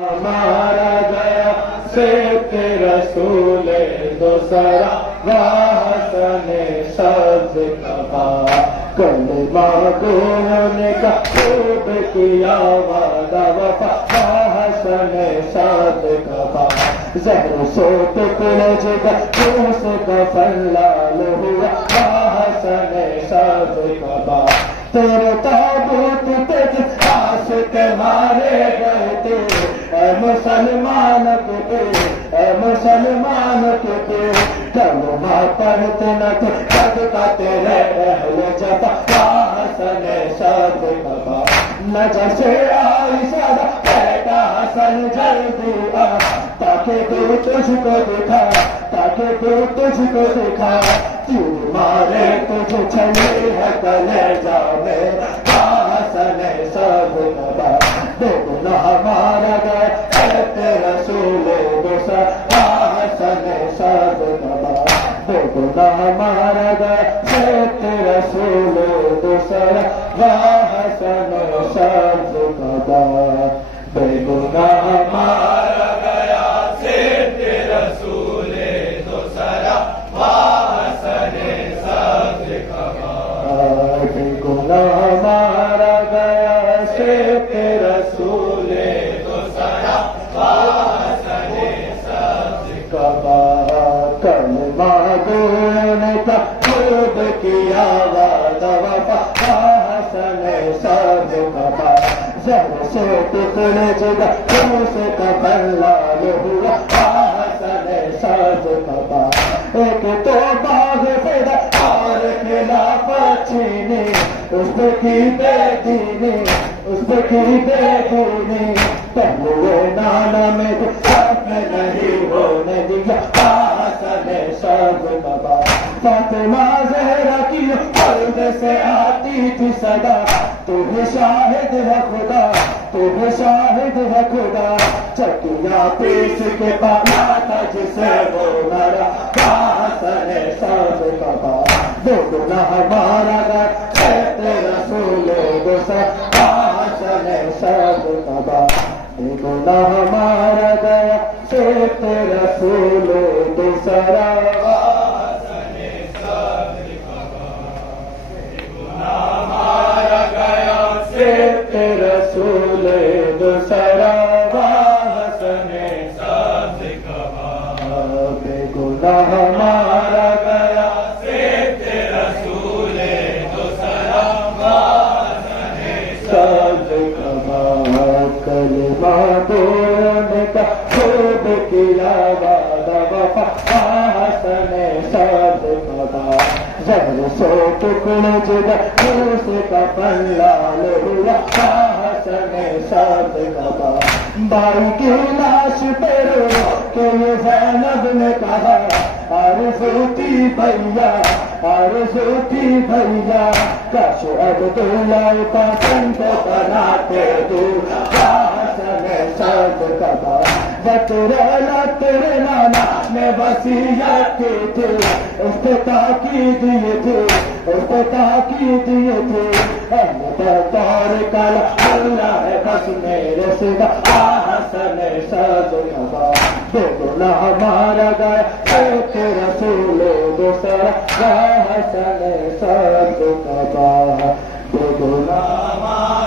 ہمارا گیا صدق رسول دوسرا حسن سبز کبا کلمہ گونے کا خوب کیا وعدہ وفا حسن سبز کبا زہر سوت کلج کا جوس کا فلال ہوا حسن سبز کبا تیرے تابوت پہ آس کے مارے گئے تھے اے مسلمان کے مسلمان کے کلمہ پڑھتے نہ تھے صدقہ تیرے اہل جفا حسن سبز کبا نجف سے آئی صدا بیٹا حسن جلدی آ تاکہ تو تجھ کو دکھا تاکہ تو تجھ کو دکھا تیر مارے تجھے چلی ہے کلیجہ میں حسن سبز کبا بے گناہ مارا گیا رسول دوسرا حسن سبز کبا بے گناہ مارا گیا رسول دوسرا حسن سبز کبا بے گناہ مارا گیا رسول دوسرا حسن سبز کبا بے گناہ مارا گیا رسول دوسرا حسن سبز کبا کلمہ گونے کا خوب کیا وعدہ وفا حسن سبز کبا زہر سے ٹکڑے جگہ جوس کا فلال ہوا حسن سبز کبا ایک تو باغ پیدا اور خلافت چھینے اس پہ کی بے دینی اس پہ کی بے دینی پہلے نانا میں تو ساتھ میں نہیں ہونے دیا حسن سبز کبا فاطمہ زہرا کی قلب سے آتی تھی صدا تو بھی شاہد ہے خدا تو بھی شاہد ہے خدا چکیا پیس کے پانا تھا جسے وہ نرا حسن سبز کبا بے گناہ مارا گیا رسول دوسرا حسن سبز کبا بے گناہ مارا گیا رسول دوسرا حسن سبز کبا بے گناہ مارا گیا رسول دوسرا حسن سبز کبا بے گناہ مارا گیا رسول دوسرا حسن سبز کبا کلمہ گونے کا خوب کیا وعدہ وفا حسن سبز کبا زہر سو ٹکڑے جگہ جوس کا فلال ہوا حسن سبز کبا بھائی کی لاش پہ رو کہ یہ زینب نے کہا آرزوتی بھیا آرزوتی بھیا کاش عبداللہ کا سنت بناتے تو حسن سبز کبا تیرے نانا نے وصیت کی تھی اس پہ تاکید یہ تھی اس پہ تاکید یہ تھی دور کلا اللہ ہے بس میرے سوا حسن سبز کبا بے گناہ مارا گیا رسول دوسرا حسن سبز کبا بے گناہ